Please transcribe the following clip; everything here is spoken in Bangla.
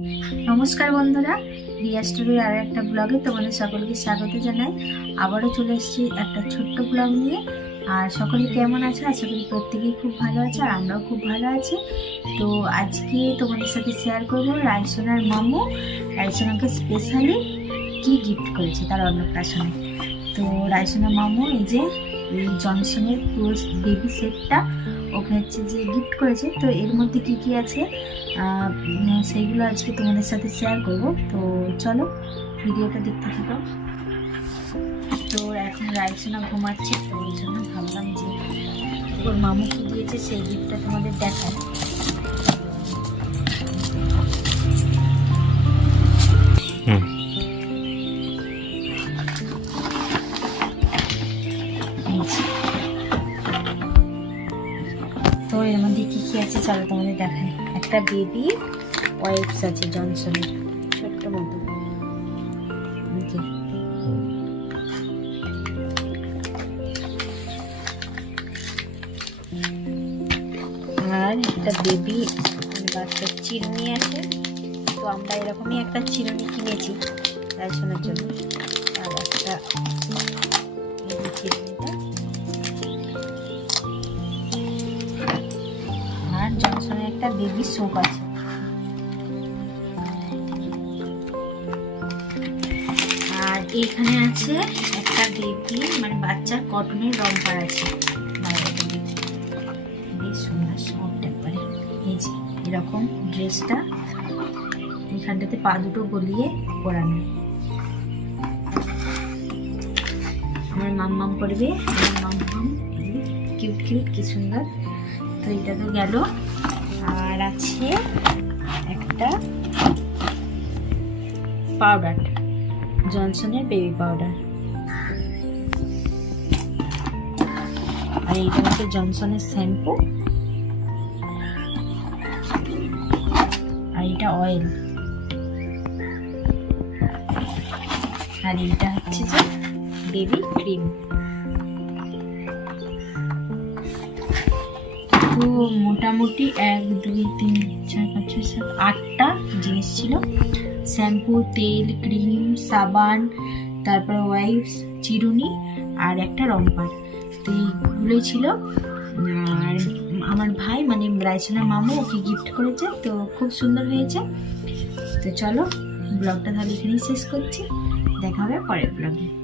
নমস্কার বন্ধুরা, রিয়া স্টোরির আর একটা ব্লগে তোমাদের সকলকে স্বাগত জানাই। আবারও চলে এসেছি একটা ছোট্ট ব্লগ নিয়ে। আর সকলে কেমন আছে? আশা করি প্রত্যেকেই খুব ভালো আছে আর আমরাও খুব ভালো আছি। তো আজকে তোমাদের সাথে শেয়ার করব রায়সোনার মামু। রায়সোনাকে স্পেশালি কি গিফট করেছে তার অন্নপ্রাশনে? তো রায়সোনার মামু এই যে জনসনের পুরো বেবি সেটটা ওকে হচ্ছে যে গিফট করেছে। তো এর মধ্যে কি কি আছে? সেইগুলো আজকে তোমাদের সাথে শেয়ার করব। তো চলো, ভিডিওটা দেখতে থাকো। তো এখন রাইসোনা ঘুমাচ্ছে, তো ওই জন্য ভাবলাম যে ওর মামুকে দিয়েছে সেই গিফটটা তোমাদের দেখায় এর মধ্যে কি কি আছে? চলো তোমাদের দেখায় একটা বেবি ওয়াইপস আছে জনসনের, ছোট্ট মতো। আর একটা বেবি বাচ্চার চিরুনি আছে। তো আমরা এরকমই একটা চিরুনি কিনেছি রাইসনের জন্য। আর একটা একটা বেবি সোপ আছে। আর এখানে আছে একটা বেবি মানে বাচ্চার কটনের রম্পার আছে। বেশ সুন্দর এই যে, এরকম ড্রেসটা এখানটাতে পা দুটো গলিয়ে পরানো। আমার মাম্মাম করবে। আমার মাম্মাম কিউট কিউট কি সুন্দর। তো এটা তো গেল। আর আছে একটা পাউডার জনসনের বেবি পাউডার আর এইটা হচ্ছে জনসনের শ্যাম্পু আর এটা অয়েল আর এইটা হচ্ছে যে বেবি ক্রিম তো মোটামুটি এক, দুই, তিন, চার, পাঁচ, ছয়, সাত, আটটা জিনিস ছিল। শ্যাম্পু, তেল, ক্রিম, সাবান, তারপর ওয়াইপস, চিরুনি আর একটা রম্পার তো এইগুলোই ছিল। আর আমার ভাই মানে রায়চনা মামু, ওকে গিফট করেছে। তো খুব সুন্দর হয়েছে। তো চলো, ব্লগটা তাহলে এখানেই শেষ করছি। দেখা হবে পরের ব্লগে।